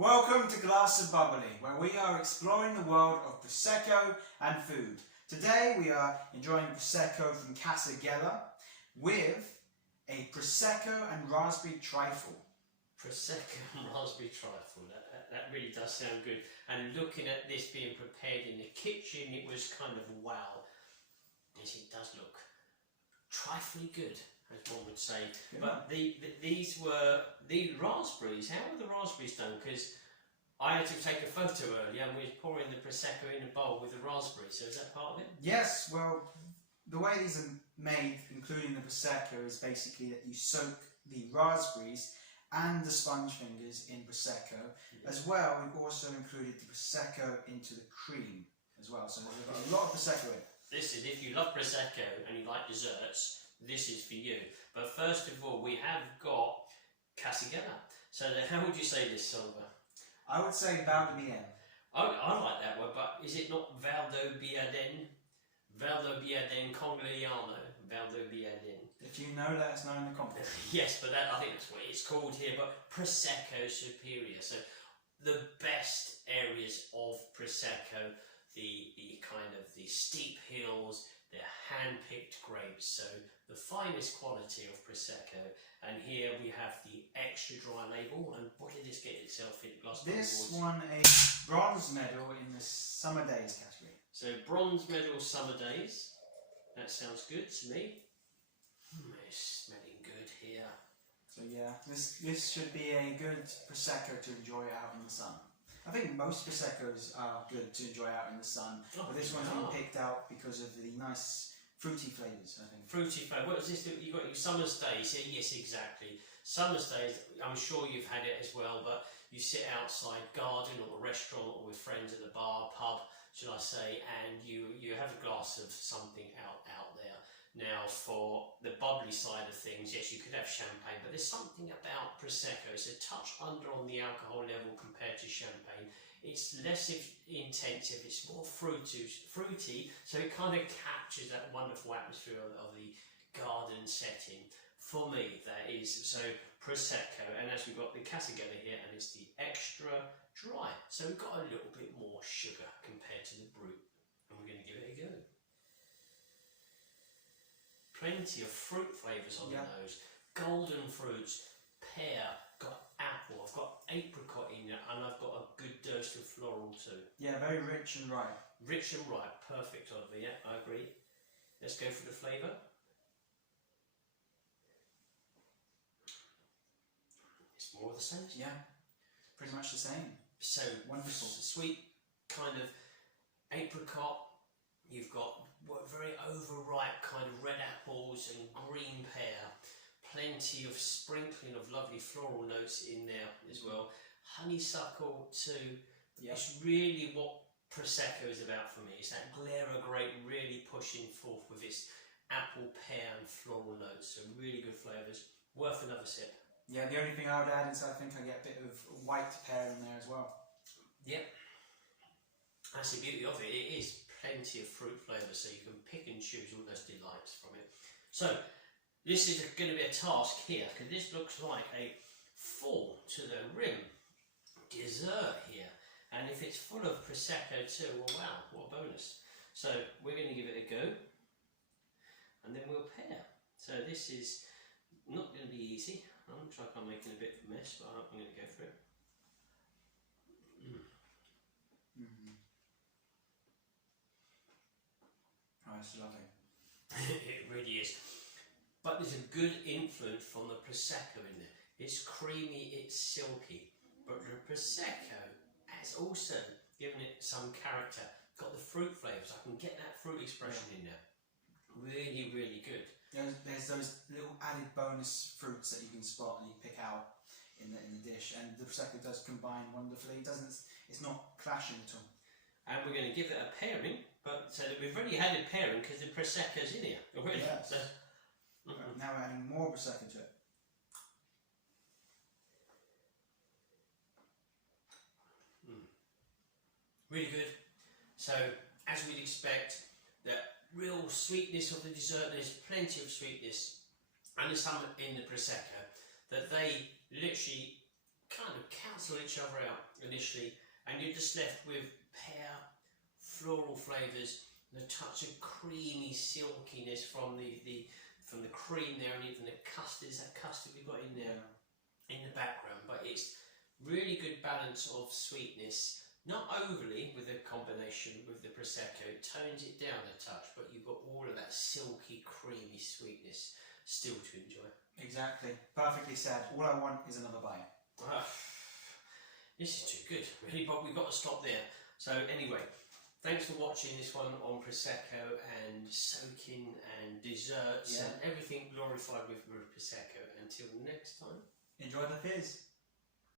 Welcome to Glass of Bubbly, where we are exploring the world of Prosecco and food. Today we are enjoying Prosecco from Casa Gheller with a Prosecco and raspberry trifle. Prosecco and raspberry trifle, that really does sound good. And looking at this being prepared in the kitchen, it was kind of wow. Yes, it does look trifly good, as one would say. Good. But these were the raspberries. How were the raspberries done? Because I had to take a photo earlier and we were pouring the Prosecco in a bowl with the raspberries. So is that part of it? Yes, well, the way these are made, including the Prosecco, is basically that you soak the raspberries and the sponge fingers in Prosecco. As well, we've also included the Prosecco into the cream as well. So we've got a lot of Prosecco in it. Listen, if you love Prosecco and you like desserts, this is for you. But first of all, we have got Casa Gheller. So how would you say this, Silver? I would say Bubbly. I like that word, but is it not Valdo Biaden? Valdo Biaden Congliano? Valdo Biaden. If you know, let us know in the comments. Yes, but I think that's what it's called here, but Prosecco Superiore. So the best areas of Prosecco, the kind of the steep hills, the hand-picked grapes, so the finest quality of Prosecco. And here we have the extra dry label. And what did this get itself in? This won a bronze medal in the Summer Days category. So bronze medal Summer Days. That sounds good to me. It's smelling good here. So yeah, this should be a good Prosecco to enjoy out in the sun. I think most Proseccos are good to enjoy out in the sun, but this one's been picked out because of the nice fruity flavours, I think. Fruity flavour. What is this? You got your Summer's Days here? Yes, exactly. Summer's Days, I'm sure you've had it as well, but you sit outside, garden or a restaurant or with friends at the bar, pub, should I say, and you have a glass of something out there. Now, for the bubbly side of things, yes, you could have champagne, but there's something about Prosecco. It's a touch under on the alcohol level compared to champagne. It's less intensive, it's more fruity, so it kind of captures that wonderful atmosphere of the garden setting. For me, that is. So, Prosecco, and as we've got the Casa Gheller here, and it's the extra dry. So we've got a little bit more sugar compared to the brut, and we're going to give it a go. Plenty of fruit flavours on the nose. Golden fruits, pear, got apple, I've got apricot in there, and I've got a good dose of floral too. Yeah, very rich and ripe. Rich and ripe, perfect, Oliver, yeah, I agree. Let's go for the flavour. It's more of the same. Yeah, pretty much the same. So wonderful. Sweet kind of apricot. You've got very overripe kind of red apples and green pear. Plenty of sprinkling of lovely floral notes in there as well. Honeysuckle too. Yep. It's really what Prosecco is about for me. It's that glare of grape really pushing forth with its apple, pear and floral notes. So really good flavours. Worth another sip. Yeah, the only thing I would add is I think I get a bit of white pear in there as well. Yep. That's the beauty of it. It is plenty of fruit flavours, so you can pick and choose all those delights from it. So this is going to be a task here, because this looks like a full to the rim dessert here, and if it's full of Prosecco too, well wow, what a bonus. So we're going to give it a go, and then we'll pair. So this is not going to be easy. I'm going to try I'm making a bit of a mess, but I'm going to go for it. Oh, it's lovely. It really is. But there's a good influence from the Prosecco in there. It's creamy, it's silky. But the Prosecco has also given it some character. Got the fruit flavours. I can get that fruit expression in there. Really, really good. There's those little added bonus fruits that you can spot and you pick out in the dish. And the Prosecco does combine wonderfully. It's not clashing at all. And we're going to give it a pairing. But so that we've already had a pairing because the Prosecco's in here already. Yes. So, now we're adding more Prosecco to it. Really good. So, as we'd expect, the real sweetness of the dessert, there's plenty of sweetness, and there's some in the Prosecco that they literally kind of cancel each other out initially, and you're just left with pear, floral flavours, and a touch of creamy silkiness from the cream there, and even the custard. Is that custard we've got in there in the background? But it's really good balance of sweetness. Not overly with the combination with the Prosecco, it tones it down a touch, but you've got all of that silky, creamy sweetness still to enjoy. Exactly. Perfectly said. All I want is another bite. This is too good, really, but we've got to stop there. So anyway, thanks for watching this one on Prosecco and soaking and desserts and everything glorified with Prosecco. Until next time. Enjoy the fizz.